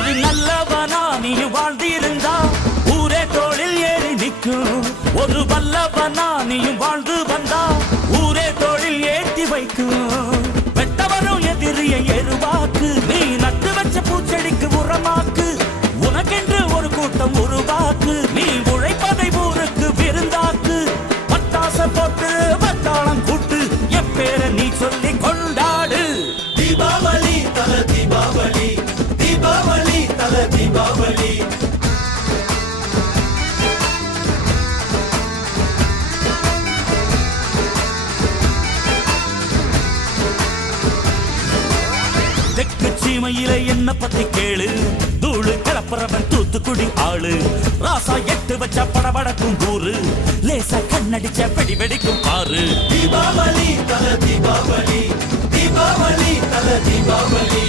ஒரு நல்லவனா நீ வாழ்ந்திருந்தா ஊரே தோளில் ஏறி நிற்கும். ஒரு வல்லவனா நீயும் வாழ்ந்து வந்தா ஊரே தோளில் ஏற்றி வைக்கும். வெட்டவரும் எதிரிய எருவாக்கு, நீ நட்டு வச்ச பூச்செடிக்கு உரமாக்கு. உனக்கென்று ஒரு கூட்டம் உருவாக்கு, நீ உழைப்பதை ஊருக்கு விருந்தாக்கு. பட்டாச போட்டு பட்டாளம் கூட்டு, என் பேரை நீ சொல்லி கொண்டாடு. தீபாவளி தல தீபாவளி, தீபாவளி தல தீபாவளி. தெற்கு சீமையில என்ன பத்தி கேளு, தூளு கிளப்புறவன் தூத்துக்குடி ஆளு. ராசா எட்டு வச்ச படபடக்கும் ஊரு, லேசா கண்ணடிச்ச வெடி வெடிக்கும் பாரு. தீபாவளி தல தீபாவளி, தீபாவளி தல தீபாவளி.